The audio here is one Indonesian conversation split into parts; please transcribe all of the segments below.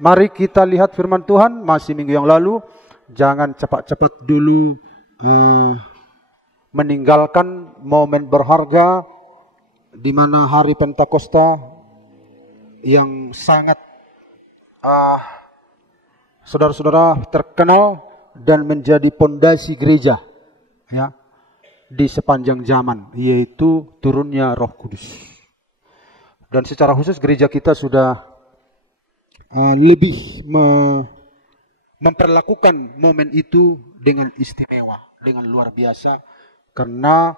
Mari kita lihat firman Tuhan masih minggu yang lalu. Jangan cepat-cepat dulu meninggalkan momen berharga di mana hari Pentakosta yang sangat saudara-saudara terkenal dan menjadi pondasi gereja ya di sepanjang zaman, yaitu turunnya Roh Kudus. Dan secara khusus gereja kita sudah lebih memperlakukan momen itu dengan istimewa, dengan luar biasa, karena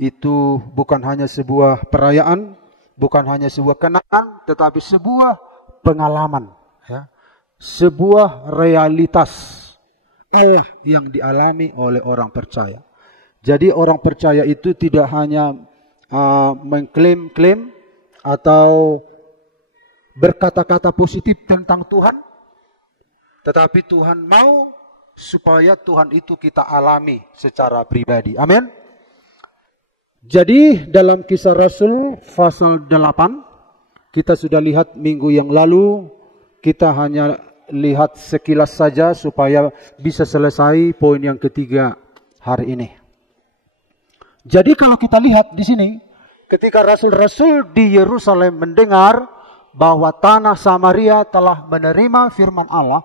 itu bukan hanya sebuah perayaan, bukan hanya sebuah kenangan, tetapi sebuah pengalaman, ya, sebuah realitas Allah yang dialami oleh orang percaya. Jadi orang percaya itu tidak hanya mengklaim-klaim atau berkata-kata positif tentang Tuhan, tetapi Tuhan mau supaya Tuhan itu kita alami secara pribadi. Amin. Jadi dalam Kisah Rasul pasal 8 kita sudah lihat minggu yang lalu. Kita hanya lihat sekilas saja supaya bisa selesai poin yang ketiga hari ini. Jadi kalau kita lihat di sini, ketika rasul-rasul di Yerusalem mendengar bahwa tanah Samaria telah menerima firman Allah,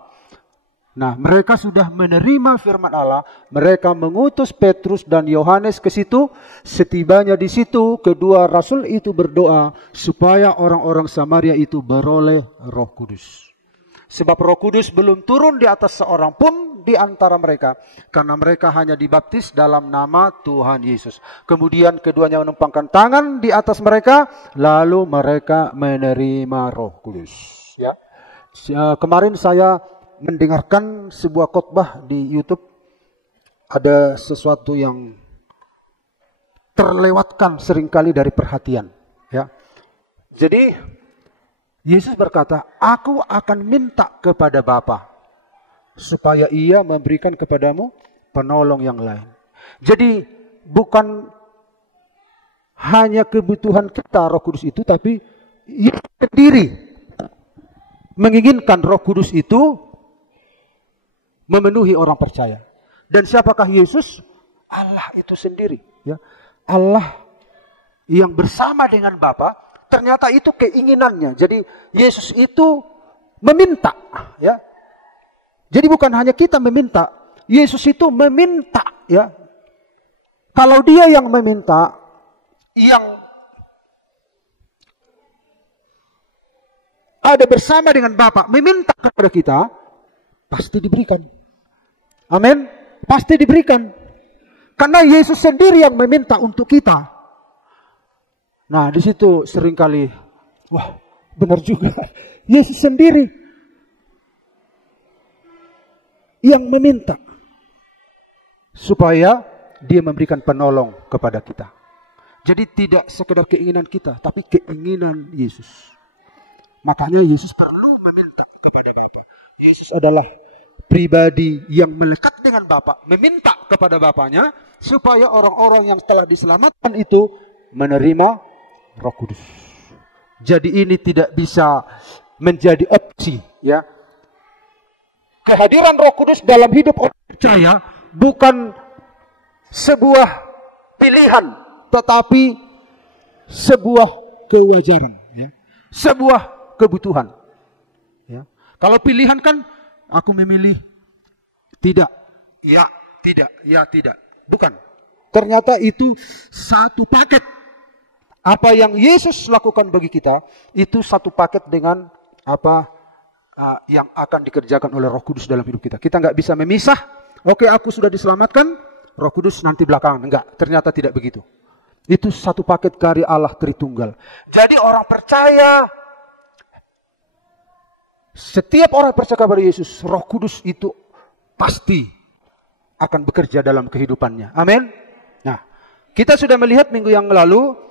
nah, mereka sudah menerima firman Allah. Mereka mengutus Petrus dan Yohanes ke situ. Setibanya di situ, kedua rasul itu berdoa supaya orang-orang Samaria itu beroleh Roh Kudus. Sebab Roh Kudus belum turun di atas seorang pun di antara mereka, karena mereka hanya dibaptis dalam nama Tuhan Yesus. Kemudian keduanya menumpangkan tangan di atas mereka, lalu mereka menerima Roh Kudus. Ya, kemarin saya mendengarkan sebuah khotbah di YouTube, ada sesuatu yang terlewatkan seringkali dari perhatian. Ya, jadi Yesus berkata, aku akan minta kepada Bapa supaya Ia memberikan kepadamu penolong yang lain. Jadi bukan hanya kebutuhan kita Roh Kudus itu, tapi Ia sendiri menginginkan Roh Kudus itu memenuhi orang percaya. Dan siapakah Yesus? Allah itu sendiri, ya. Allah yang bersama dengan Bapa, ternyata itu keinginannya. Jadi Yesus itu meminta, ya. Jadi bukan hanya kita meminta, Yesus itu meminta, ya. Kalau Dia yang meminta, yang ada bersama dengan Bapa meminta kepada kita, pasti diberikan. Amin. Pasti diberikan. Karena Yesus sendiri yang meminta untuk kita. Nah, di situ seringkali, wah, benar juga. Yesus sendiri yang meminta supaya Dia memberikan penolong kepada kita. Jadi tidak sekedar keinginan kita, tapi keinginan Yesus. Makanya Yesus perlu meminta kepada Bapa. Yesus adalah pribadi yang melekat dengan Bapa, meminta kepada Bapanya supaya orang-orang yang telah diselamatkan itu menerima Roh Kudus. Jadi ini tidak bisa menjadi opsi, ya. Kehadiran Roh Kudus dalam hidup orang percaya bukan sebuah pilihan, tetapi sebuah kewajaran, ya. Sebuah kebutuhan, ya. Kalau pilihan kan aku memilih tidak, ya tidak, ya tidak. Bukan. Ternyata itu satu paket. Apa yang Yesus lakukan bagi kita, itu satu paket dengan apa yang akan dikerjakan oleh Roh Kudus dalam hidup kita. Kita nggak bisa memisah, oke aku sudah diselamatkan, Roh Kudus nanti belakangan. Enggak, ternyata tidak begitu. Itu satu paket karya Allah Tritunggal. Jadi orang percaya, setiap orang percaya kepada Yesus, Roh Kudus itu pasti akan bekerja dalam kehidupannya. Amin. Nah, kita sudah melihat minggu yang lalu,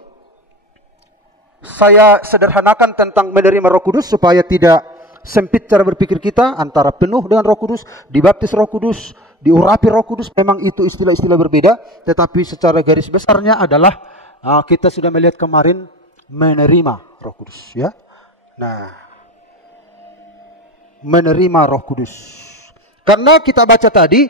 saya sederhanakan tentang menerima Roh Kudus supaya tidak sempit cara berpikir kita antara penuh dengan Roh Kudus, dibaptis Roh Kudus, diurapi Roh Kudus. Memang itu istilah-istilah berbeda, tetapi secara garis besarnya adalah kita sudah melihat kemarin menerima Roh Kudus, ya. Nah, menerima Roh Kudus. Karena kita baca tadi,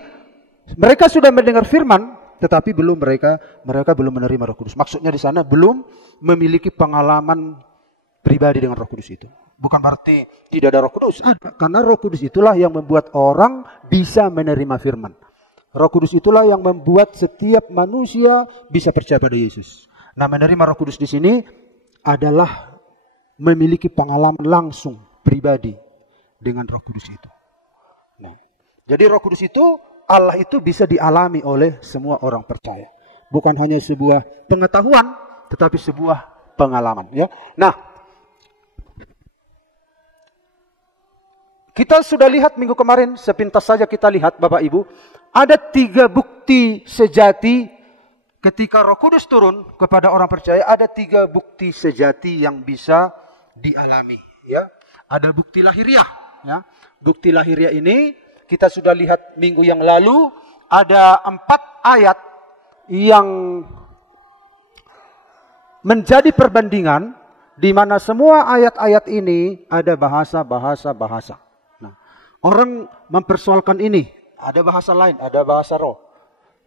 mereka sudah mendengar firman, tetapi mereka belum menerima Roh Kudus. Maksudnya di sana belum memiliki pengalaman pribadi dengan Roh Kudus itu. Bukan berarti tidak ada Roh Kudus. Karena Roh Kudus itulah yang membuat orang bisa menerima firman. Roh Kudus itulah yang membuat setiap manusia bisa percaya pada Yesus. Nah, menerima Roh Kudus di sini adalah memiliki pengalaman langsung pribadi dengan Roh Kudus itu. Nah, jadi Roh Kudus itu, Allah itu bisa dialami oleh semua orang percaya. Bukan hanya sebuah pengetahuan, tetapi sebuah pengalaman. Ya. Nah, kita sudah lihat minggu kemarin, sepintas saja kita lihat Bapak Ibu, ada 3 bukti sejati ketika Roh Kudus turun kepada orang percaya, ada 3 bukti sejati yang bisa dialami. Ya, ada bukti lahiriah. Ya, bukti lahiriah ini kita sudah lihat minggu yang lalu, ada 4 ayat yang menjadi perbandingan di mana semua ayat-ayat ini ada bahasa. Nah, orang mempersoalkan ini, ada bahasa lain, ada bahasa roh.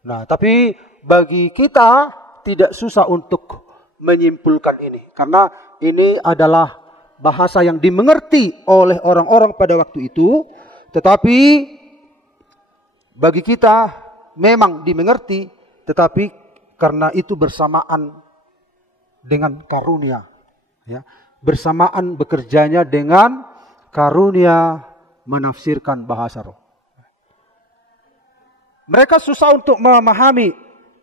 Nah, tapi bagi kita tidak susah untuk menyimpulkan ini, karena ini adalah bahasa yang dimengerti oleh orang-orang pada waktu itu, tetapi bagi kita memang dimengerti, tetapi karena itu bersamaan dengan karunia, ya, bersamaan bekerjanya dengan karunia menafsirkan bahasa roh. Mereka susah untuk memahami,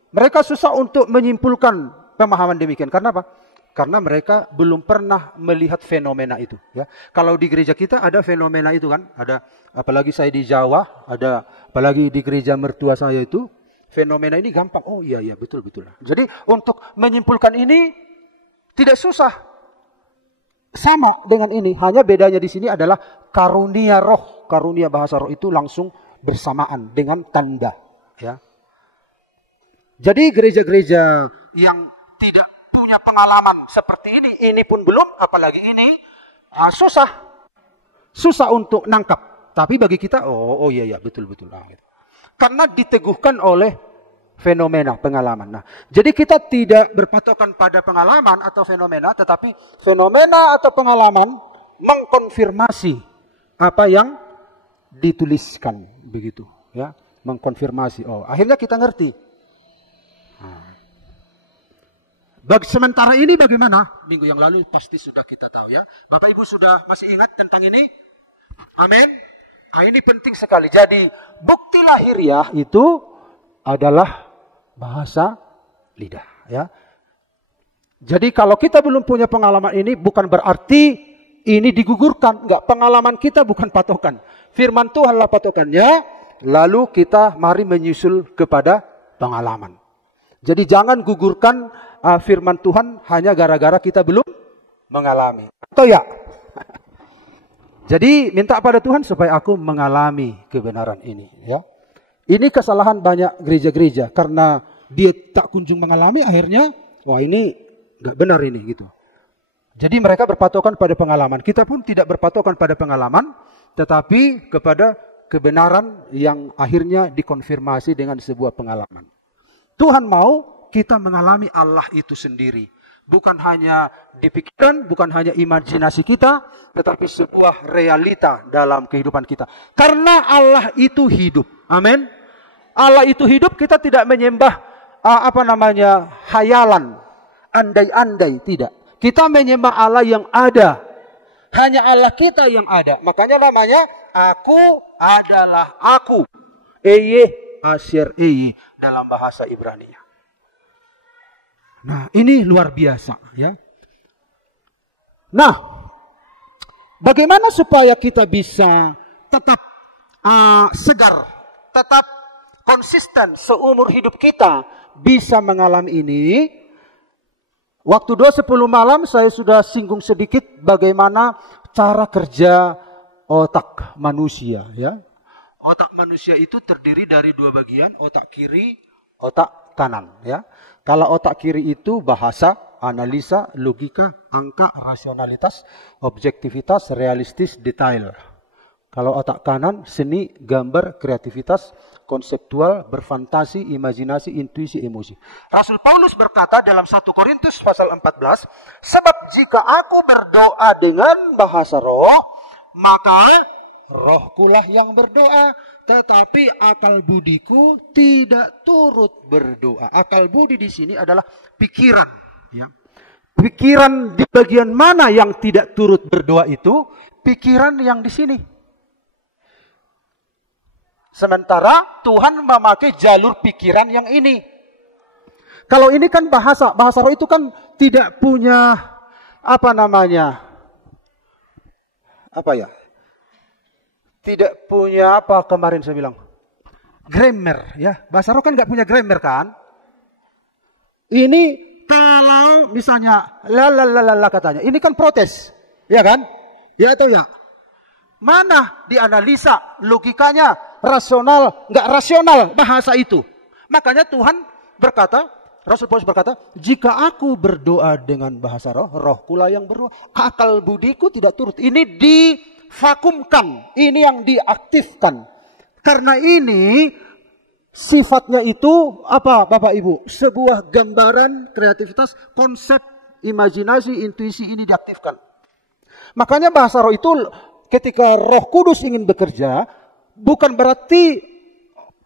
mereka susah untuk menyimpulkan pemahaman demikian. Karena apa? Karena mereka belum pernah melihat fenomena itu. Ya, kalau di gereja kita ada fenomena itu kan, ada, apalagi saya di Jawa, ada apalagi di gereja mertua saya itu, fenomena ini gampang. Oh iya betul. Jadi untuk menyimpulkan ini tidak susah. Sama dengan ini, hanya bedanya di sini adalah karunia roh, karunia bahasa roh itu langsung bersamaan dengan tanda. Ya. Jadi gereja-gereja yang tidak punya pengalaman seperti ini pun belum, apalagi ini susah untuk nangkap. Tapi bagi kita, oh iya betul. Nah, gitu. Karena diteguhkan oleh fenomena, pengalaman. Nah, jadi kita tidak berpatokan pada pengalaman atau fenomena, tetapi fenomena atau pengalaman mengkonfirmasi apa yang dituliskan, begitu. Ya, mengkonfirmasi. Oh, akhirnya kita ngerti. Sementara ini bagaimana? Minggu yang lalu pasti sudah kita tahu ya. Bapak Ibu sudah masih ingat tentang ini? Amin. Nah, ini penting sekali. Jadi bukti lahiriah itu adalah bahasa lidah. Ya. Jadi kalau kita belum punya pengalaman ini, bukan berarti ini digugurkan. Enggak, pengalaman kita bukan patokan. Firman Tuhanlah patokannya. Lalu kita mari menyusul kepada pengalaman. Jadi jangan gugurkan firman Tuhan hanya gara-gara kita belum mengalami. Atau ya? Jadi minta pada Tuhan supaya aku mengalami kebenaran ini. Ya. Ini kesalahan banyak gereja-gereja. Karena dia tak kunjung mengalami, akhirnya, wah ini gak benar ini gitu. Jadi mereka berpatokan pada pengalaman. Kita pun tidak berpatokan pada pengalaman, tetapi kepada kebenaran yang akhirnya dikonfirmasi dengan sebuah pengalaman. Tuhan mau kita mengalami Allah itu sendiri. Bukan hanya di pikiran, bukan hanya imajinasi kita, tetapi sebuah realita dalam kehidupan kita. Karena Allah itu hidup. Amin. Allah itu hidup, kita tidak menyembah hayalan, andai-andai, tidak. Kita menyembah Allah yang ada. Hanya Allah kita yang ada. Makanya namanya aku adalah aku. Eye Asher Eye dalam bahasa Ibrani. Nah, ini luar biasa ya. Nah, bagaimana supaya kita bisa tetap segar, tetap konsisten seumur hidup kita bisa mengalami ini? Waktu 2:10 malam saya sudah singgung sedikit bagaimana cara kerja otak manusia ya. Otak manusia itu terdiri dari 2 bagian, otak kiri, otak kanan ya. Kalau otak kiri itu bahasa, analisa, logika, angka, rasionalitas, objektivitas, realistis, detail. Kalau otak kanan, seni, gambar, kreativitas, konseptual, berfantasi, imajinasi, intuisi, emosi. Rasul Paulus berkata dalam 1 Korintus pasal 14, sebab jika aku berdoa dengan bahasa roh, maka rohkulah yang berdoa, tetapi akal budiku tidak turut berdoa. Akal budi di sini adalah pikiran. Ya. Pikiran di bagian mana yang tidak turut berdoa itu? Pikiran yang di sini. Sementara Tuhan memakai jalur pikiran yang ini. Kalau ini kan bahasa roh itu kan tidak punya tidak punya kemarin saya bilang grammar, ya. Bahasa roh kan nggak punya grammar kan? Ini kalau misalnya la katanya, ini kan protes, ya kan? Ya atau ya? Mana dianalisa logikanya, rasional, nggak rasional bahasa itu. Makanya Tuhan berkata, Rasul Paulus berkata, jika aku berdoa dengan bahasa roh, rohkulah yang berdoa. Akal budiku tidak turut. Ini divakumkan, ini yang diaktifkan. Karena ini sifatnya itu apa Bapak Ibu? Sebuah gambaran, kreativitas, konsep, imajinasi, intuisi ini diaktifkan. Makanya bahasa roh itu ketika Roh Kudus ingin bekerja, bukan berarti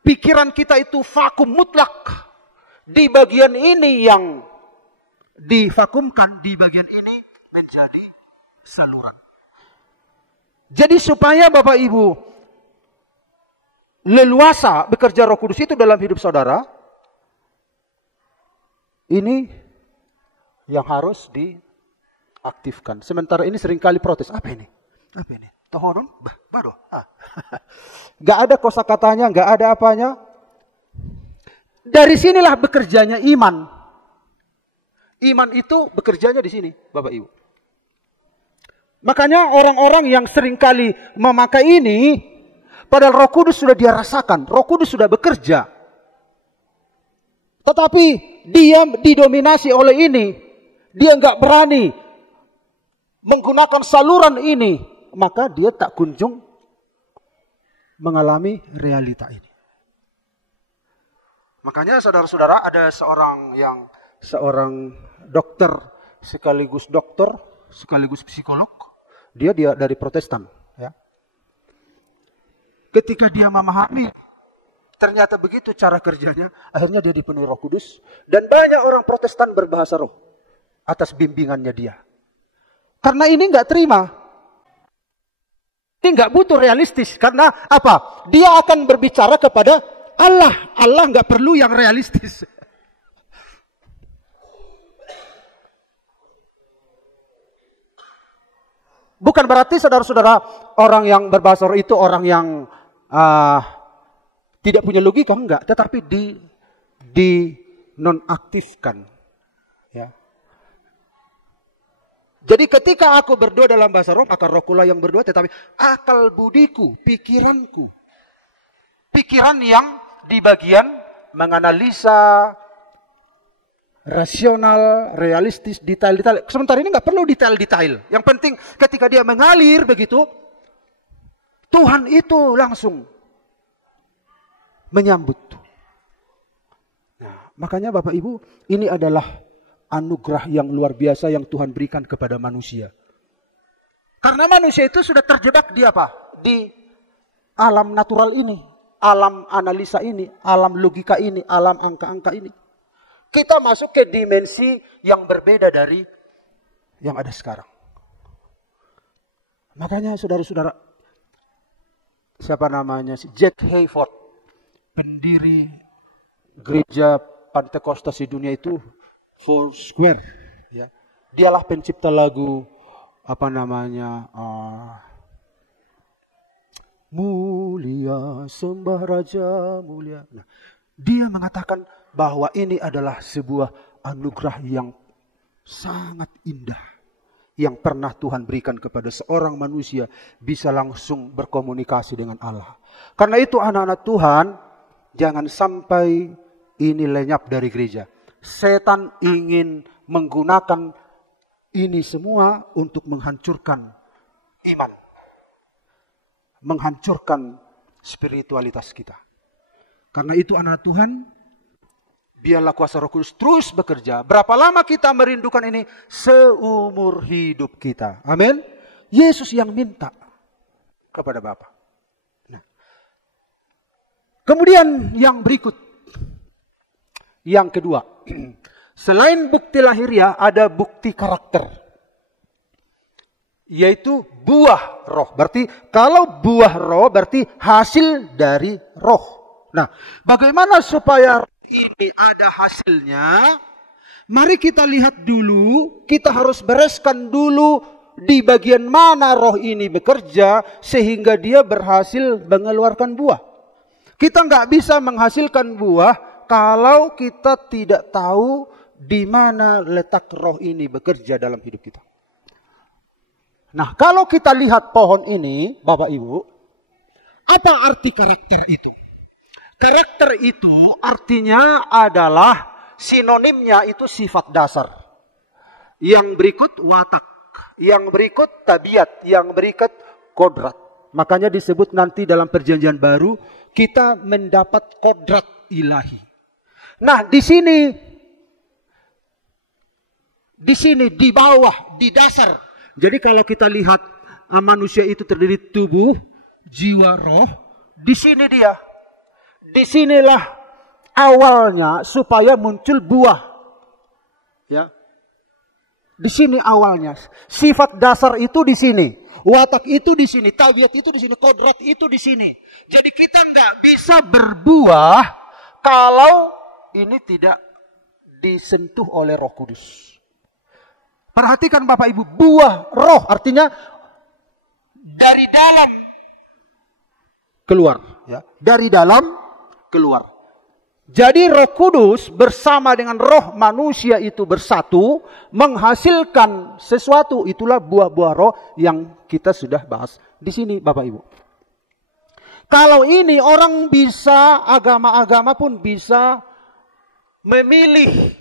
pikiran kita itu vakum mutlak. Di bagian ini yang divakumkan, di bagian ini menjadi saluran. Jadi supaya Bapak Ibu leluasa bekerja Roh Kudus itu dalam hidup saudara, ini yang harus diaktifkan. Sementara ini seringkali protes, apa ini? Apa ini? Tohonun? Baru. Gak ada kosakatanya, gak ada apanya. Dari sinilah bekerjanya iman. Iman itu bekerjanya di sini, Bapak Ibu. Makanya orang-orang yang seringkali memakai ini, padahal Roh Kudus sudah dia rasakan, Roh Kudus sudah bekerja. Tetapi dia didominasi oleh ini, dia nggak berani menggunakan saluran ini, maka dia tak kunjung mengalami realita ini. Makanya saudara-saudara, ada seorang dokter sekaligus psikolog. Dia dari Protestan, ya. Ketika dia memahami ternyata begitu cara kerjanya, akhirnya dia dipenuhi Roh Kudus dan banyak orang Protestan berbahasa roh atas bimbingannya dia. Karena ini nggak terima. Ini nggak butuh realistis. Karena apa? Dia akan berbicara kepada Allah. Allah nggak perlu yang realistis. Bukan berarti saudara-saudara orang yang berbahasa roh itu orang yang tidak punya logika, enggak. Tetapi di nonaktifkan. Ya. Jadi ketika aku berdoa dalam bahasa roh, maka rohkulah yang berdoa, tetapi akal budiku, pikiranku. Pikiran yang di bagian menganalisa, rasional, realistis, detail-detail. Sementara ini nggak perlu detail-detail. Yang penting ketika dia mengalir begitu, Tuhan itu langsung menyambut. Nah, makanya Bapak Ibu, ini adalah anugerah yang luar biasa yang Tuhan berikan kepada manusia. Karena manusia itu sudah terjebak di apa? Di alam natural ini, alam analisa ini, alam logika ini, alam angka-angka ini. Kita masuk ke dimensi yang berbeda dari yang ada sekarang. Makanya saudara-saudara, siapa namanya? Jack Hayford, pendiri gereja Pentekostas di dunia itu, Foursquare, ya. Dialah pencipta lagu mulia sembah Raja mulia. Nah, dia mengatakan bahwa ini adalah sebuah anugerah yang sangat indah yang pernah Tuhan berikan kepada seorang manusia bisa langsung berkomunikasi dengan Allah. Karena itu anak-anak Tuhan, jangan sampai ini lenyap dari gereja. Setan ingin menggunakan ini semua untuk menghancurkan iman. menghancurkan spiritualitas kita. Karena itu anak Tuhan, biarlah kuasa Roh Kudus terus bekerja. Berapa lama kita merindukan ini? Seumur hidup kita. Amin. Yesus yang minta kepada Bapa. Nah. Kemudian yang berikut. Yang kedua. Selain bukti lahiriah, ada bukti karakter. Yaitu buah roh. Berarti kalau buah roh berarti hasil dari roh. Nah, bagaimana supaya ini ada hasilnya? Mari kita lihat dulu, kita harus bereskan dulu di bagian mana roh ini bekerja sehingga dia berhasil mengeluarkan buah. Kita nggak bisa menghasilkan buah kalau kita tidak tahu di mana letak roh ini bekerja dalam hidup kita. Nah, kalau kita lihat pohon ini, Bapak Ibu, apa arti karakter itu? Karakter itu artinya adalah sinonimnya itu sifat dasar. Yang berikut watak, yang berikut tabiat, yang berikut kodrat. Makanya disebut nanti dalam perjanjian baru kita mendapat kodrat ilahi. Nah, di sini di bawah, di dasar. Jadi kalau kita lihat manusia itu terdiri tubuh, jiwa, roh, di sini dia. Disinilah awalnya supaya muncul buah. Ya. Di sini awalnya. Sifat dasar itu di sini. Watak itu di sini. Tabiat itu di sini. Kodrat itu di sini. Jadi kita nggak bisa berbuah kalau ini tidak disentuh oleh Roh Kudus. Perhatikan Bapak Ibu. Buah roh artinya dari dalam keluar. Ya. Dari dalam keluar. Jadi Roh Kudus bersama dengan roh manusia itu bersatu menghasilkan sesuatu. Itulah buah-buah roh yang kita sudah bahas di sini Bapak Ibu. Kalau ini orang bisa, agama-agama pun bisa memilih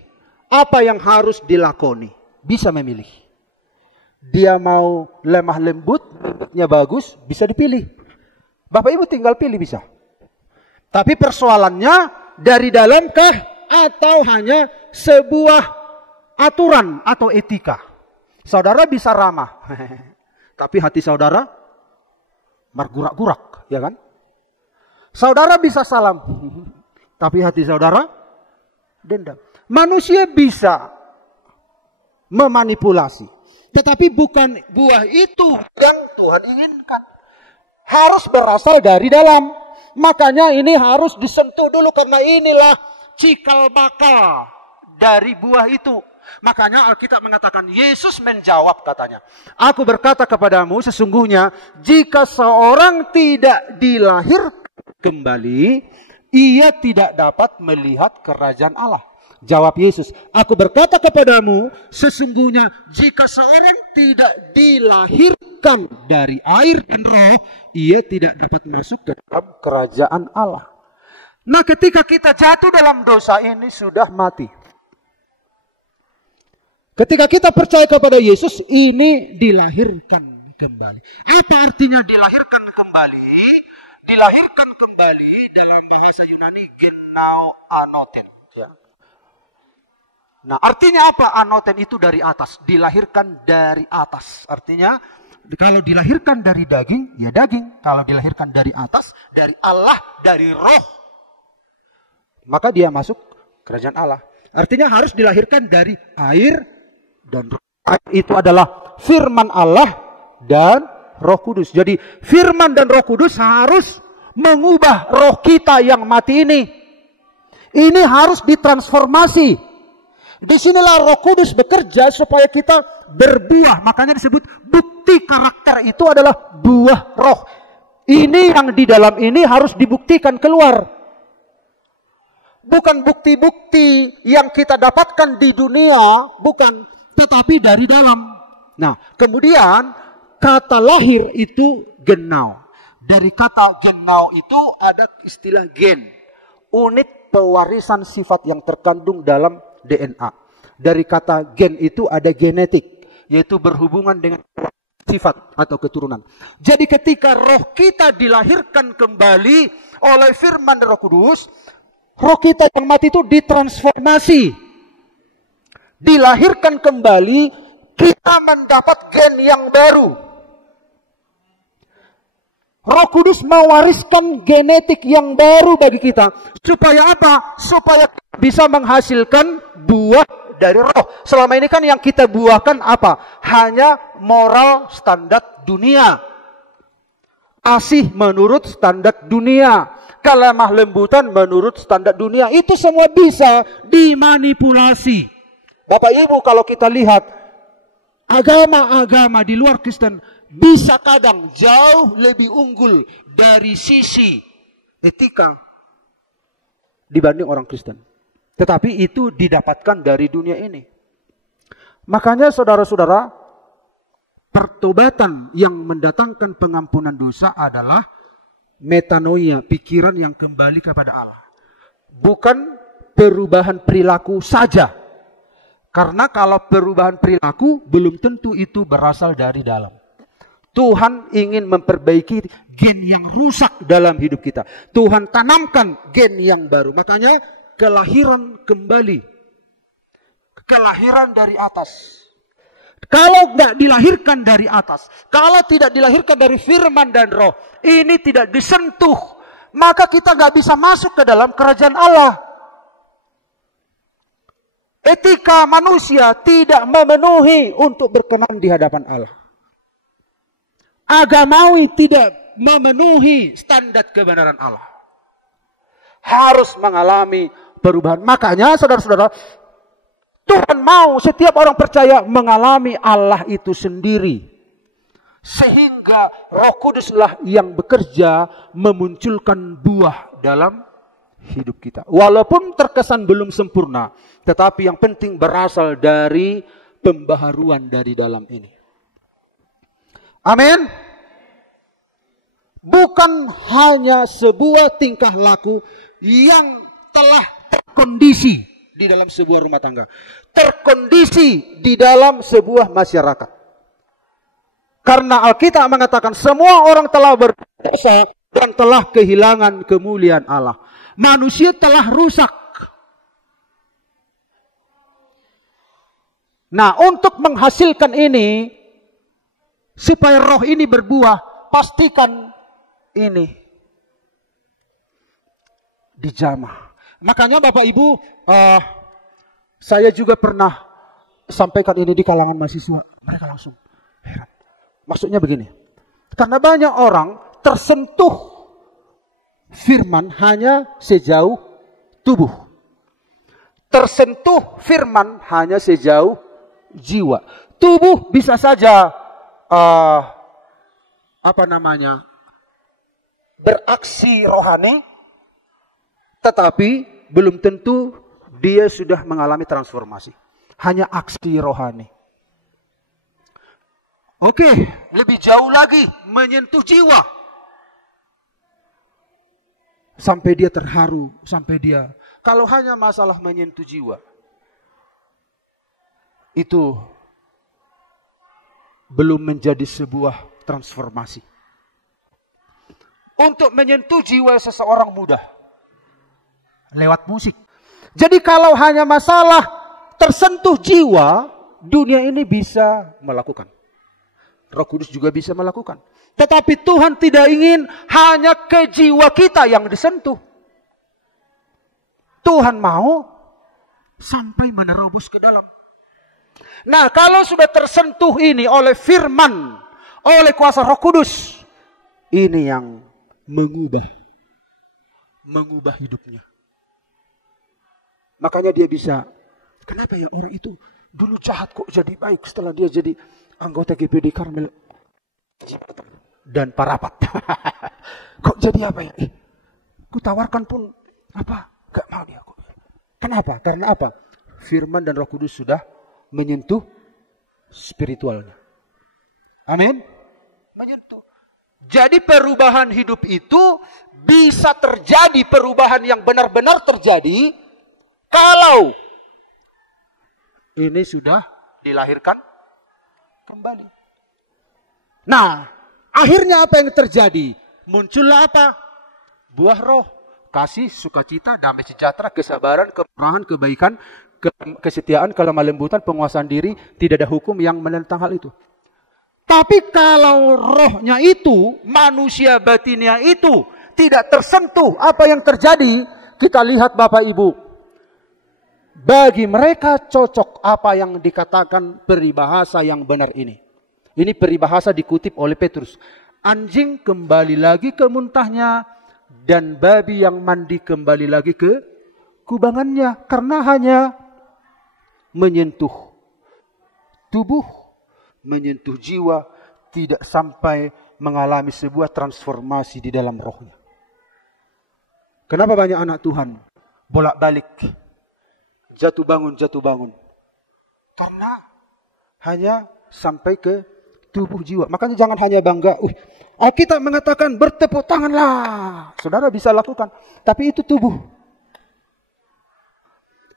apa yang harus dilakoni. Bisa memilih. Dia mau lemah lembut, lembutnya bagus, bisa dipilih. Bapak Ibu tinggal pilih bisa. Tapi persoalannya dari dalamkah atau hanya sebuah aturan atau etika. Saudara bisa ramah. Tapi hati saudara margurak-gurak, ya kan? Saudara bisa salam. Tapi hati saudara dendam. Manusia bisa memanipulasi. Tetapi bukan buah itu yang Tuhan inginkan. Harus berasal dari dalam. Makanya ini harus disentuh dulu karena inilah cikal bakal dari buah itu. Makanya Alkitab mengatakan Yesus menjawab katanya. Aku berkata kepadamu sesungguhnya jika seorang tidak dilahirkan kembali, ia tidak dapat melihat kerajaan Allah. Jawab Yesus, aku berkata kepadamu, sesungguhnya jika seorang tidak dilahirkan dari air dan roh, ia tidak dapat masuk ke dalam kerajaan Allah. Nah, ketika kita jatuh dalam dosa ini sudah mati. Ketika kita percaya kepada Yesus, ini dilahirkan kembali. Apa artinya dilahirkan kembali? Dilahirkan kembali dalam bahasa Yunani genao anoten. Ya. Nah, artinya apa? Anoten itu dari atas, dilahirkan dari atas. Artinya kalau dilahirkan dari daging, ya daging. Kalau dilahirkan dari atas, dari Allah, dari roh, maka dia masuk kerajaan Allah. Artinya harus dilahirkan dari air dan roh. Air itu adalah firman Allah dan Roh Kudus. Jadi firman dan Roh Kudus harus mengubah roh kita yang mati ini. Ini harus ditransformasi. Disinilah Roh Kudus bekerja supaya kita berbuah. Makanya disebut bukti karakter itu adalah buah roh. Ini yang di dalam ini harus dibuktikan keluar. Bukan bukti-bukti yang kita dapatkan di dunia, bukan, tetapi dari dalam. Nah, kemudian kata lahir itu genao. Dari kata genao itu ada istilah gen. Unit pewarisan sifat yang terkandung dalam DNA. Dari kata gen itu ada genetik, yaitu berhubungan dengan sifat atau keturunan. Jadi ketika roh kita dilahirkan kembali oleh firman Roh Kudus, roh kita yang mati itu ditransformasi. Dilahirkan kembali, kita mendapat gen yang baru. Roh Kudus mewariskan genetik yang baru bagi kita. Supaya apa? Supaya bisa menghasilkan buah dari roh. Selama ini kan yang kita buahkan apa? Hanya moral standar dunia. Asih menurut standar dunia. Kalamah lembutan menurut standar dunia. Itu semua bisa dimanipulasi. Bapak Ibu, kalau kita lihat agama-agama di luar Kristen bisa kadang jauh lebih unggul dari sisi etika dibanding orang Kristen. Tetapi itu didapatkan dari dunia ini. Makanya saudara-saudara, pertobatan yang mendatangkan pengampunan dosa adalah metanoia, pikiran yang kembali kepada Allah. Bukan perubahan perilaku saja. Karena kalau perubahan perilaku belum tentu itu berasal dari dalam. Tuhan ingin memperbaiki gen yang rusak dalam hidup kita. Tuhan tanamkan gen yang baru. Makanya kelahiran kembali. Kelahiran dari atas. Kalau tidak dilahirkan dari atas. Kalau tidak dilahirkan dari firman dan roh. Ini tidak disentuh. Maka kita nggak bisa masuk ke dalam kerajaan Allah. Etika manusia tidak memenuhi untuk berkenan di hadapan Allah. Agamawi tidak memenuhi standar kebenaran Allah. Harus mengalami perubahan. Makanya saudara-saudara, Tuhan mau setiap orang percaya mengalami Allah itu sendiri. Sehingga Roh Kuduslah yang bekerja memunculkan buah dalam hidup kita. Walaupun terkesan belum sempurna, tetapi yang penting berasal dari pembaharuan dari dalam ini. Amin. Bukan hanya sebuah tingkah laku yang telah terkondisi di dalam sebuah rumah tangga. Terkondisi di dalam sebuah masyarakat. Karena Alkitab mengatakan semua orang telah berdosa dan telah kehilangan kemuliaan Allah. Manusia telah rusak. Nah, untuk menghasilkan ini, supaya roh ini berbuah, pastikan ini dijamah. Makanya Bapak Ibu, saya juga pernah sampaikan ini di kalangan mahasiswa. Mereka langsung heran. Maksudnya begini, karena banyak orang tersentuh firman hanya sejauh tubuh. Tersentuh firman hanya sejauh jiwa. Tubuh bisa saja beraksi rohani, tetapi belum tentu dia sudah mengalami transformasi. Hanya aksi rohani. Oke, lebih jauh lagi menyentuh jiwa. Sampai dia terharu, sampai dia. Kalau hanya masalah menyentuh jiwa, itu belum menjadi sebuah transformasi. Untuk menyentuh jiwa seseorang mudah. Lewat musik. Jadi kalau hanya masalah tersentuh jiwa, dunia ini bisa melakukan. Roh Kudus juga bisa melakukan. Tetapi Tuhan tidak ingin hanya ke jiwa kita yang disentuh. Tuhan mau sampai menerobos ke dalam. Nah, kalau sudah tersentuh ini oleh firman, oleh kuasa Roh Kudus, ini yang mengubah hidupnya. Makanya dia bisa, kenapa ya orang itu dulu jahat kok jadi baik setelah dia jadi anggota GPD Karmel dan Parapat. Kok jadi apa ya? Kutawarkan pun apa? Gak mau dia. Kenapa? Karena apa? Firman dan Roh Kudus sudah menyentuh spiritualnya. Amin. Menyentuh. Jadi perubahan hidup itu bisa terjadi, perubahan yang benar-benar terjadi kalau ini sudah dilahirkan kembali. Nah, akhirnya apa yang terjadi? Muncullah apa? Buah roh. Kasih, sukacita, damai sejahtera, kesabaran, kemurahan, kebaikan, kesetiaan, kelemah lembutan, penguasaan diri. Tidak ada hukum yang menentang hal itu. Tapi kalau rohnya itu, manusia batinnya itu tidak tersentuh, apa yang terjadi? Kita lihat Bapak Ibu. Bagi mereka cocok apa yang dikatakan peribahasa yang benar ini. Ini peribahasa dikutip oleh Petrus. Anjing kembali lagi ke muntahnya, dan babi yang mandi kembali lagi ke kubangannya. Karena hanya menyentuh tubuh, menyentuh jiwa, tidak sampai mengalami sebuah transformasi di dalam rohnya. Kenapa banyak anak Tuhan bolak-balik, jatuh bangun? Karena hanya sampai ke tubuh jiwa. Makanya jangan hanya bangga, Alkitab mengatakan bertepuk tanganlah. Saudara bisa lakukan, tapi itu tubuh.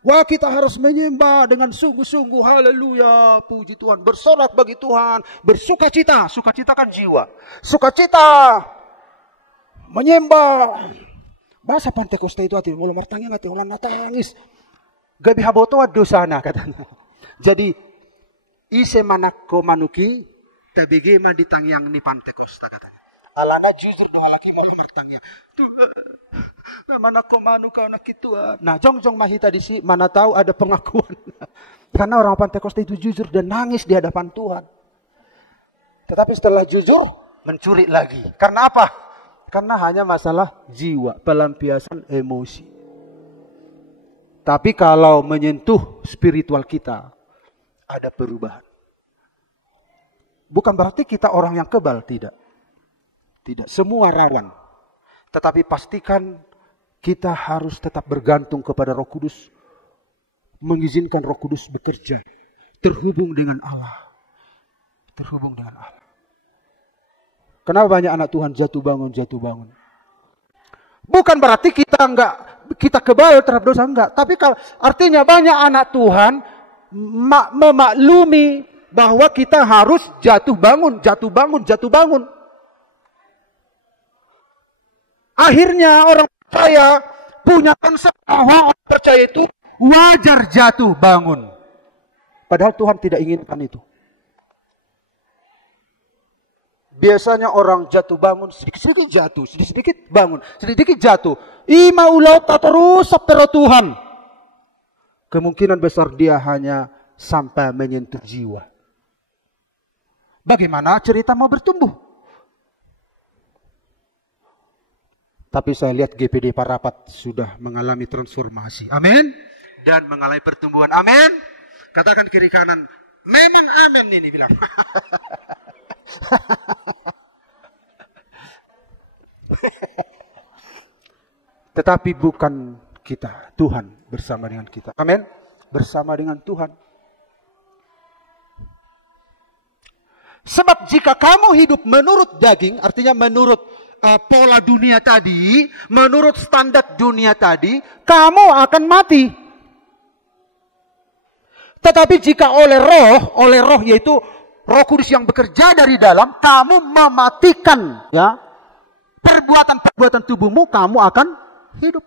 Wah, kita harus menyembah dengan sungguh-sungguh, haleluya, puji Tuhan, bersorak bagi Tuhan, bersukacita. Sukacita kan jiwa. Sukacita, menyembah. Bahasa Pantekoste itu hati, mulut martangnya hati, ulan natangis. Gabi habotoa dosana katanya. Jadi, ise manako manuki, tabege man ditangyang ni Pantekoste katanya. Alana jujur doa lagi mulut martangnya. Tuh, manako manuka anak itu. Nah, jong mahita di si, mana tahu ada pengakuan. Karena orang Pantekoste itu jujur dan nangis di hadapan Tuhan. Tetapi setelah jujur, mencuri lagi. Karena apa? Karena hanya masalah jiwa, pelampiasan emosi. Tapi kalau menyentuh spiritual kita, ada perubahan. Bukan berarti kita orang yang kebal, tidak. Tidak, semua rawan. Tetapi pastikan kita harus tetap bergantung kepada Roh Kudus. Mengizinkan Roh Kudus bekerja. Terhubung dengan Allah. Terhubung dengan Allah. Kenapa banyak anak Tuhan jatuh bangun? Bukan berarti kita kebal terhadap dosa, enggak. Tapi artinya banyak anak Tuhan memaklumi bahwa kita harus jatuh bangun. Akhirnya orang percaya punya konsep bahwa orang percaya itu wajar jatuh bangun. Padahal Tuhan tidak inginkan itu. Biasanya orang jatuh bangun, sedikit-sedikit jatuh, sedikit-sedikit bangun, sedikit-sedikit jatuh. Ima ulau tak terus pero Tuhan. Kemungkinan besar dia hanya sampai menyentuh jiwa. Bagaimana cerita mau bertumbuh? Tapi saya lihat GPD Parapat sudah mengalami transformasi. Amin. Dan mengalami pertumbuhan. Amin. Katakan kiri kanan. Memang amin ini bilang. Tetapi bukan kita, Tuhan bersama dengan kita. Amin. Bersama dengan Tuhan. Sebab jika kamu hidup menurut daging, artinya menurut pola dunia tadi, menurut standar dunia tadi, kamu akan mati. Tetapi jika oleh roh yaitu Roh Kudus yang bekerja dari dalam, kamu mematikan ya perbuatan tubuhmu, kamu akan hidup.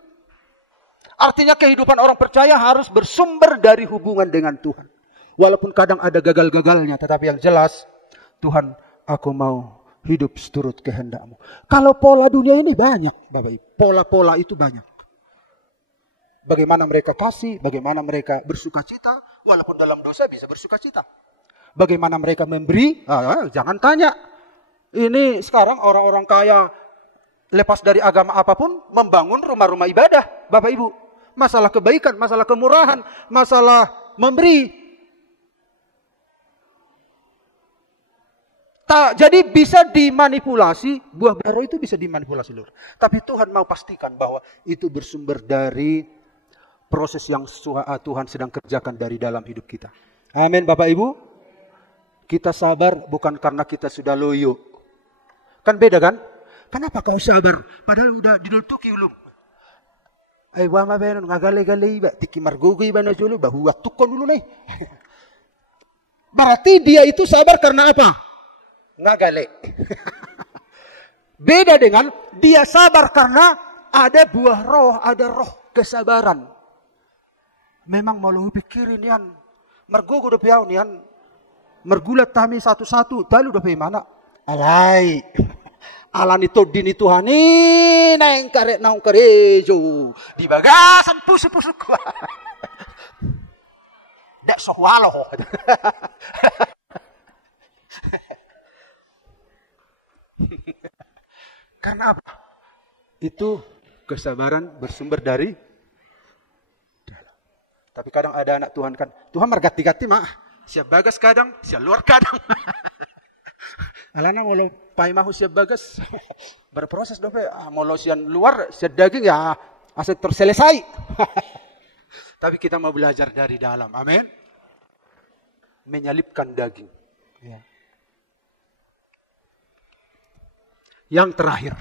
Artinya kehidupan orang percaya harus bersumber dari hubungan dengan Tuhan. Walaupun kadang ada gagal-gagalnya, tetapi yang jelas, Tuhan, aku mau hidup seturut kehendak-Mu. Kalau pola dunia ini banyak, Bapak Ibu. Pola-pola itu banyak. Bagaimana mereka kasih, bagaimana mereka bersukacita, walaupun dalam dosa bisa bersukacita. Bagaimana mereka memberi, jangan tanya. Ini sekarang orang-orang kaya lepas dari agama apapun, membangun rumah-rumah ibadah, Bapak Ibu. Masalah kebaikan, masalah kemurahan, masalah memberi. Jadi bisa dimanipulasi, buah bara itu bisa dimanipulasi, Lur. Tapi Tuhan mau pastikan bahwa itu bersumber dari proses yang Tuhan sedang kerjakan dari dalam hidup kita. Amin, Bapak Ibu. Kita sabar bukan karena kita sudah loyo. Kan beda kan? Kenapa kau sabar? Padahal udah dilutuki ulum. Wama benon ngagale-gale iba. Tiki margogo iba na julu. Bahuwa tukon dulu nih. Berarti dia itu sabar karena apa? ngagalek. Beda dengan dia sabar karena ada buah roh, ada roh kesabaran. Memang mau lu pikirin yan. Mergo udah piau nian. Mergulat kami satu-satu. Balu udah piau mana? Alay. Alan itu dini Tuhani naeng karet naung karejo. Di bagasan pusu-pusu ku. Dek sohwalo. Karena apa? Itu kesabaran bersumber dari dalam. Tapi kadang ada anak Tuhan kan, Tuhan mergati-gati mah. Siap bagas kadang, siap luar kadang. Alana walau pai mahu siap bagas berproses dope. Walau siap luar, siap daging ya aset terselesai. Tapi kita mau belajar dari dalam. Amin. Menyalipkan daging. Ya. Yang terakhir.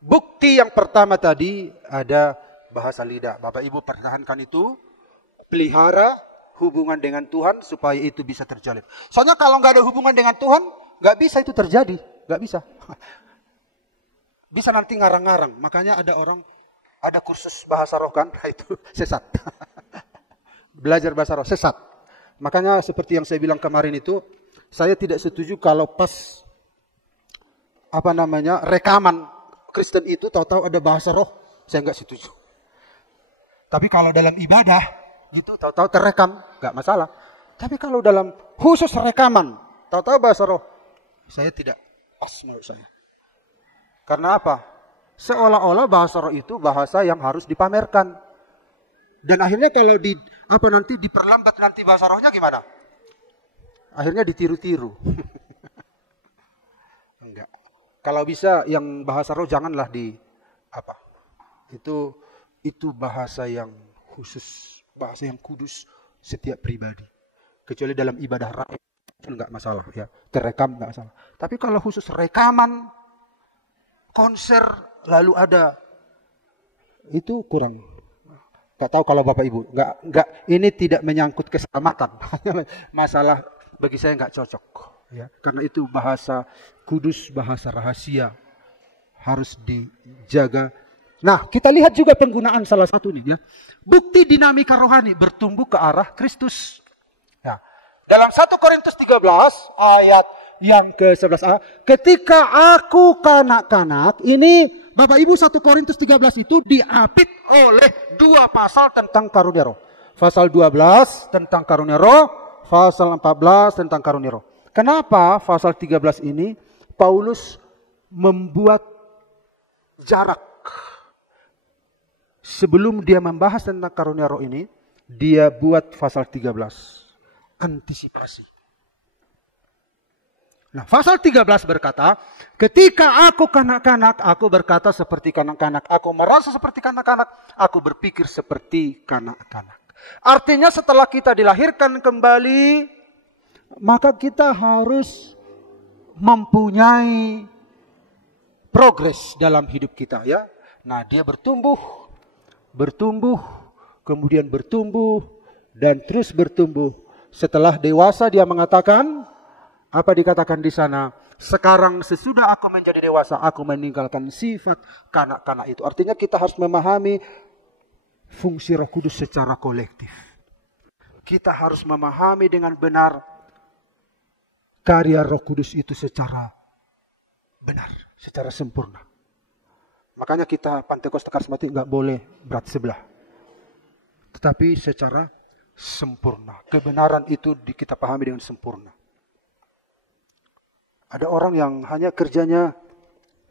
Bukti yang pertama tadi ada bahasa lidah. Bapak Ibu pertahankan itu. Pelihara hubungan dengan Tuhan supaya itu bisa terjalin. Soalnya kalau nggak ada hubungan dengan Tuhan, nggak bisa itu terjadi. Nggak bisa. Bisa nanti ngarang-ngarang. Makanya ada orang, ada kursus bahasa roh kan, itu sesat. Belajar bahasa roh, sesat. Makanya seperti yang saya bilang kemarin itu, saya tidak setuju kalau pas rekaman Kristen itu tahu-tahu ada bahasa roh, saya nggak setuju. Tapi kalau dalam ibadah itu tahu-tahu terekam, nggak masalah. Tapi kalau dalam khusus rekaman, tahu-tahu bahasa roh, saya tidak pas menurut saya. Karena apa? Seolah-olah bahasa roh itu bahasa yang harus dipamerkan. Dan akhirnya kalau nanti diperlambat nanti bahasa rohnya gimana? Akhirnya ditiru-tiru. Enggak. Kalau bisa yang bahasa roh janganlah itu bahasa yang khusus, bahasa yang kudus setiap pribadi. Kecuali dalam ibadah rakyat itu enggak masalah ya, terekam enggak masalah. Tapi kalau khusus rekaman konser lalu ada itu kurang. Enggak tahu kalau Bapak Ibu, enggak ini tidak menyangkut keselamatan. Masalah bagi saya enggak cocok ya, karena itu bahasa kudus, bahasa rahasia harus dijaga. Nah, kita lihat juga penggunaan salah satu nih ya. Bukti dinamika rohani bertumbuh ke arah Kristus. Ya. Dalam 1 Korintus 13 ayat yang ke-11a, ketika aku kanak-kanak, ini Bapak Ibu 1 Korintus 13 itu diapit oleh 2 pasal tentang karunia roh. Pasal 12 tentang karunia roh, pasal 14 tentang karunia roh. Kenapa pasal 13 ini Paulus membuat jarak? Sebelum dia membahas tentang karunia roh ini, dia buat pasal 13. Antisipasi. Nah, pasal 13 berkata, ketika aku kanak-kanak, aku berkata seperti kanak-kanak. Aku merasa seperti kanak-kanak, aku berpikir seperti kanak-kanak. Artinya setelah kita dilahirkan kembali, maka kita harus mempunyai progres dalam hidup kita ya. Nah, dia bertumbuh, kemudian bertumbuh dan terus bertumbuh. Setelah dewasa dia mengatakan, apa dikatakan di sana? Sekarang sesudah aku menjadi dewasa, aku meninggalkan sifat kanak-kanak itu. Artinya kita harus memahami fungsi Roh Kudus secara kolektif. Kita harus memahami dengan benar karya Roh Kudus itu secara benar, secara sempurna. Makanya kita Pentakosta Karismatik nggak boleh berat sebelah. Tetapi secara sempurna. Kebenaran itu kita pahami dengan sempurna. Ada orang yang hanya kerjanya,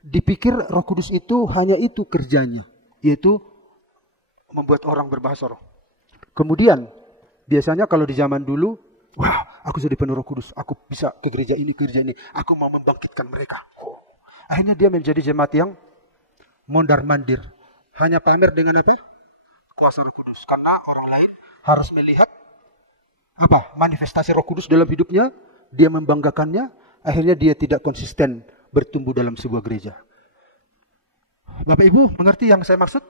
dipikir Roh Kudus itu hanya itu kerjanya. Yaitu membuat orang berbahasa roh. Kemudian, biasanya kalau di zaman dulu, wah, aku jadi penuh Roh Kudus. Aku bisa ke gereja ini. Aku mau membangkitkan mereka. Akhirnya dia menjadi jemaat yang mondar-mandir. Hanya pamer dengan apa? Kuasa Roh Kudus. Karena orang lain harus melihat manifestasi Roh Kudus dalam hidupnya. Dia membanggakannya. Akhirnya dia tidak konsisten bertumbuh dalam sebuah gereja. Bapak Ibu mengerti yang saya maksud?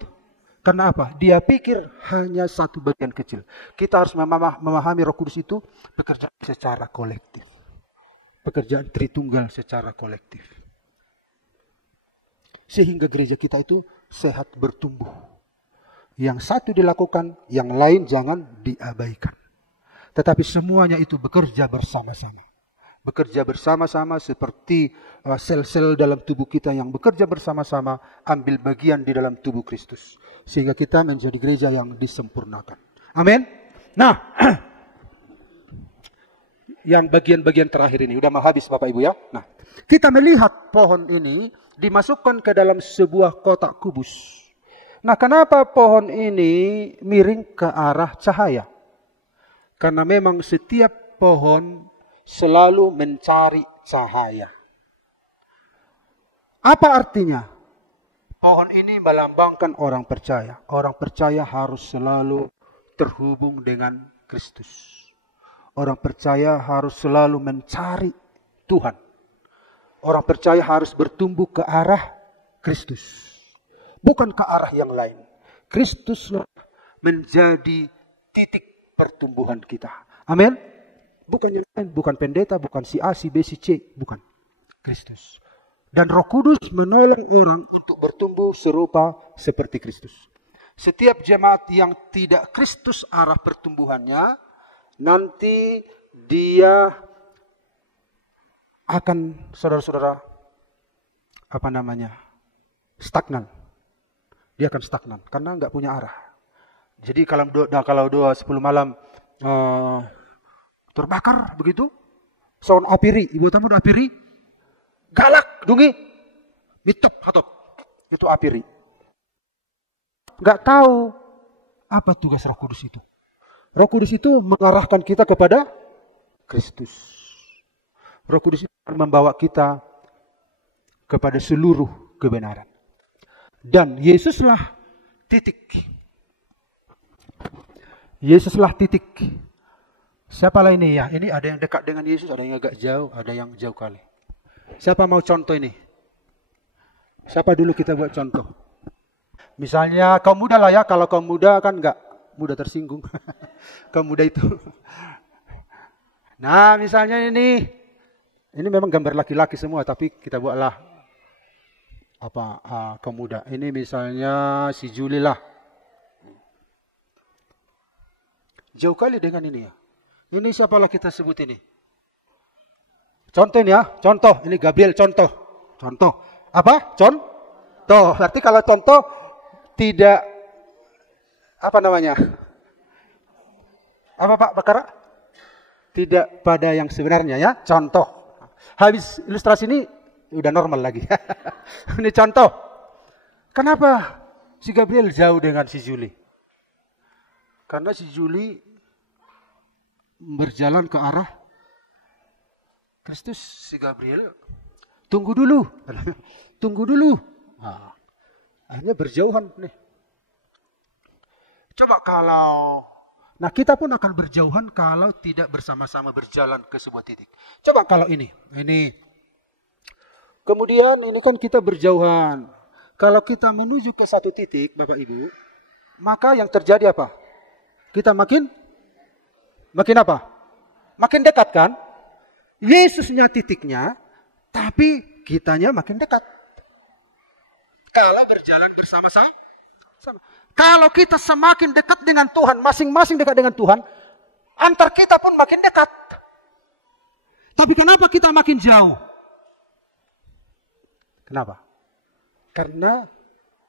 Karena apa? Dia pikir hanya satu bagian kecil. Kita harus memahami Roh Kudus itu bekerja secara kolektif. pekerjaan Tritunggal secara kolektif. Sehingga gereja kita itu sehat bertumbuh. Yang satu dilakukan, yang lain jangan diabaikan. Tetapi semuanya itu bekerja bersama-sama. Bekerja bersama-sama seperti sel-sel dalam tubuh kita yang bekerja bersama-sama, ambil bagian di dalam tubuh Kristus. Sehingga kita menjadi gereja yang disempurnakan. Amin. Nah, yang bagian-bagian terakhir ini, udah mau habis Bapak Ibu ya. Nah, kita melihat pohon ini dimasukkan ke dalam sebuah kotak kubus. Nah, kenapa pohon ini miring ke arah cahaya? Karena memang setiap pohon selalu mencari cahaya. Apa artinya? Pohon ini melambangkan orang percaya. Orang percaya harus selalu terhubung dengan Kristus. Orang percaya harus selalu mencari Tuhan. Orang percaya harus bertumbuh ke arah Kristus. Bukan ke arah yang lain. Kristuslah menjadi titik pertumbuhan kita. Amin. Bukan yang lain, bukan pendeta, bukan si A, si B, si C, bukan. Kristus. Dan Roh Kudus menolong orang untuk bertumbuh serupa seperti Kristus. Setiap jemaat yang tidak Kristus arah pertumbuhannya, nanti dia akan, saudara-saudara, stagnan. Dia akan stagnan karena nggak punya arah. Jadi kalau doa 10 malam terbakar begitu, sound apiri, ibu tamu apiri, galak, dungi, mitop, hatop, itu apiri. Nggak tahu apa tugas Roh Kudus itu. Roh Kudus itu mengarahkan kita kepada Kristus. Roh Kudus itu membawa kita kepada seluruh kebenaran. Dan Yesuslah titik. Yesuslah titik. Siapalah ini ya? Ini ada yang dekat dengan Yesus, ada yang agak jauh, ada yang jauh kali. Siapa mau contoh ini? Siapa dulu kita buat contoh? Misalnya kaum muda lah ya. Kalau kaum muda kan enggak mudah tersinggung. Kaum muda itu. Nah misalnya ini memang gambar laki-laki semua, tapi kita buatlah kaum muda. Ini misalnya si Juli lah. Jauh kali dengan ini ya. Ini siapalah kita sebut ini? Contoh ini ya, contoh. Ini Gabriel contoh. Contoh. Apa? Contoh. Berarti kalau contoh tidak apa Pak Bakara? Tidak pada yang sebenarnya ya, contoh. Habis ilustrasi ini udah normal lagi. Ini contoh. Kenapa si Gabriel jauh dengan si Juli? Karena si Juli berjalan ke arah Kristus. Si Gabriel tunggu dulu. Nah, akhirnya berjauhan nih. Coba nah kita pun akan berjauhan kalau tidak bersama-sama berjalan ke sebuah titik. Coba kalau ini. Kemudian ini kan kita berjauhan. Kalau kita menuju ke satu titik, Bapak Ibu, maka yang terjadi apa? Kita makin apa? Makin dekat kan? Yesusnya titiknya, tapi kitanya makin dekat. Kalau berjalan bersama-sama. Kalau kita semakin dekat dengan Tuhan, masing-masing dekat dengan Tuhan, antar kita pun makin dekat. Tapi kenapa kita makin jauh? Kenapa? Karena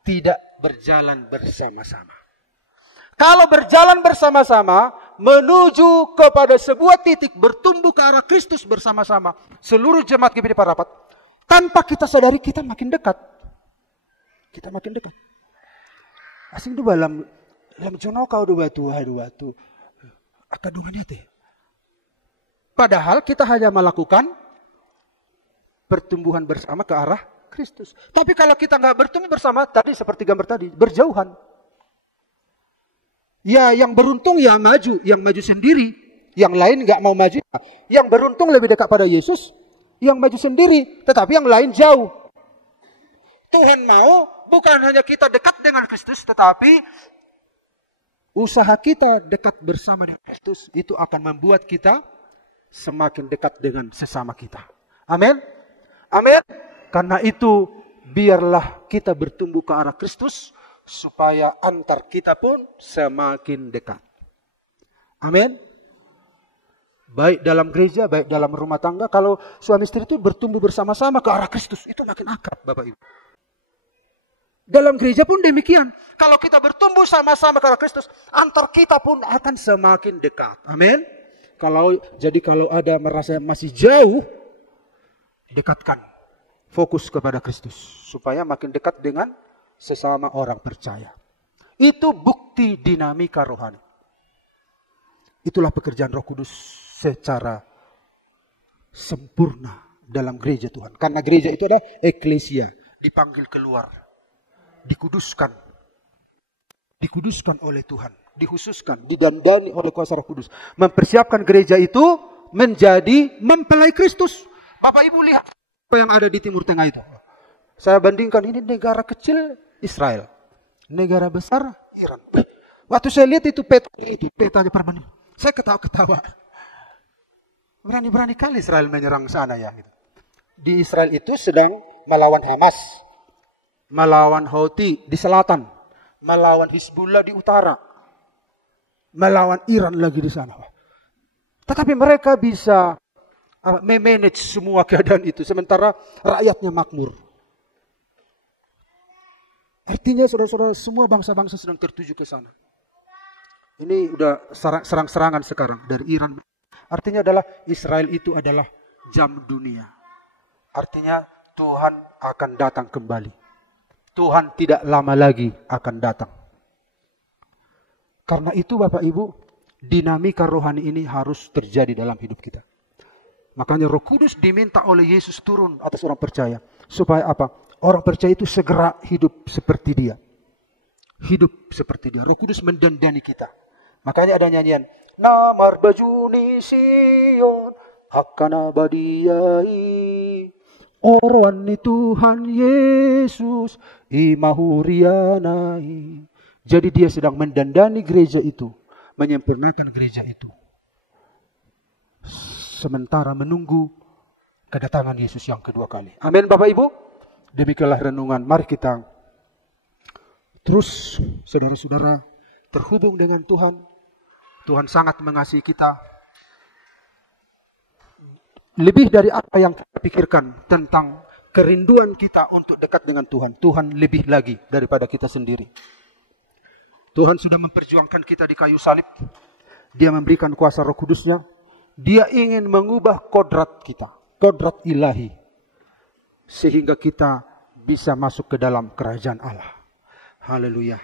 tidak berjalan bersama-sama. Kalau berjalan bersama-sama, menuju kepada sebuah titik, bertumbuh ke arah Kristus bersama-sama, seluruh jemaat GBD Parapat, tanpa kita sadari kita makin dekat. Kita makin dekat. Asing dua dalam jono kau dua batu. Akan dua. Padahal kita hanya melakukan pertumbuhan bersama ke arah Kristus. Tapi kalau kita nggak bertumbuh bersama, tadi seperti gambar tadi, berjauhan. Ya yang beruntung ya maju, yang maju sendiri. Yang lain nggak mau maju. Yang beruntung lebih dekat pada Yesus, yang maju sendiri. Tetapi yang lain jauh. Tuhan mau bukan hanya kita dekat dengan Kristus, tetapi usaha kita dekat bersama dengan Kristus itu akan membuat kita semakin dekat dengan sesama kita. Amin. Amin. Karena itu biarlah kita bertumbuh ke arah Kristus supaya antar kita pun semakin dekat. Amin. Baik dalam gereja, baik dalam rumah tangga, kalau suami istri itu bertumbuh bersama-sama ke arah Kristus, itu makin akrab, Bapak Ibu. Dalam gereja pun demikian. Kalau kita bertumbuh sama-sama ke arah Kristus, antar kita pun akan semakin dekat. Amin. Jadi kalau ada merasa masih jauh, dekatkan. Fokus kepada Kristus. Supaya makin dekat dengan sesama orang percaya. Itu bukti dinamika rohani. Itulah pekerjaan Roh Kudus secara sempurna dalam gereja Tuhan. Karena gereja itu adalah eklesia. Dipanggil keluar. Dikuduskan oleh Tuhan, dikhususkan, didandani oleh kuasa Roh Kudus, mempersiapkan gereja itu menjadi mempelai Kristus. Bapak Ibu lihat apa yang ada di Timur Tengah itu. Saya bandingkan, ini negara kecil Israel, negara besar Iran. Waktu saya lihat itu petanya perbandingan, saya ketawa-ketawa. Berani-berani kali Israel menyerang sana ya. Di Israel itu sedang melawan Hamas, melawan Houthi di selatan, melawan Hizbullah di utara, melawan Iran lagi di sana. Tetapi mereka bisa memanage semua keadaan itu, sementara rakyatnya makmur. Artinya saudara-saudara, semua bangsa-bangsa sedang tertuju ke sana. Ini udah serang-serangan sekarang dari Iran. Artinya adalah Israel itu adalah jam dunia. Artinya Tuhan akan datang kembali. Tuhan tidak lama lagi akan datang. Karena itu Bapak Ibu, dinamika rohani ini harus terjadi dalam hidup kita. Makanya Roh Kudus diminta oleh Yesus turun atas orang percaya. Supaya apa? Orang percaya itu segera hidup seperti dia. Hidup seperti dia. Roh Kudus mendandani kita. Makanya ada nyanyian. Namar bajuni Sion, hakana badiyai. Orwani Tuhan Yesus imahurianai. Jadi dia sedang mendandani gereja itu, menyempurnakan gereja itu, sementara menunggu kedatangan Yesus yang kedua kali. Amin Bapak Ibu. Demikianlah renungan. Mari kita terus saudara-saudara terhubung dengan Tuhan. Tuhan sangat mengasihi kita. Lebih dari apa yang kita pikirkan tentang kerinduan kita untuk dekat dengan Tuhan. Tuhan lebih lagi daripada kita sendiri. Tuhan sudah memperjuangkan kita di kayu salib. Dia memberikan kuasa Roh Kudusnya. Dia ingin mengubah kodrat kita. Kodrat ilahi. Sehingga kita bisa masuk ke dalam kerajaan Allah. Haleluya.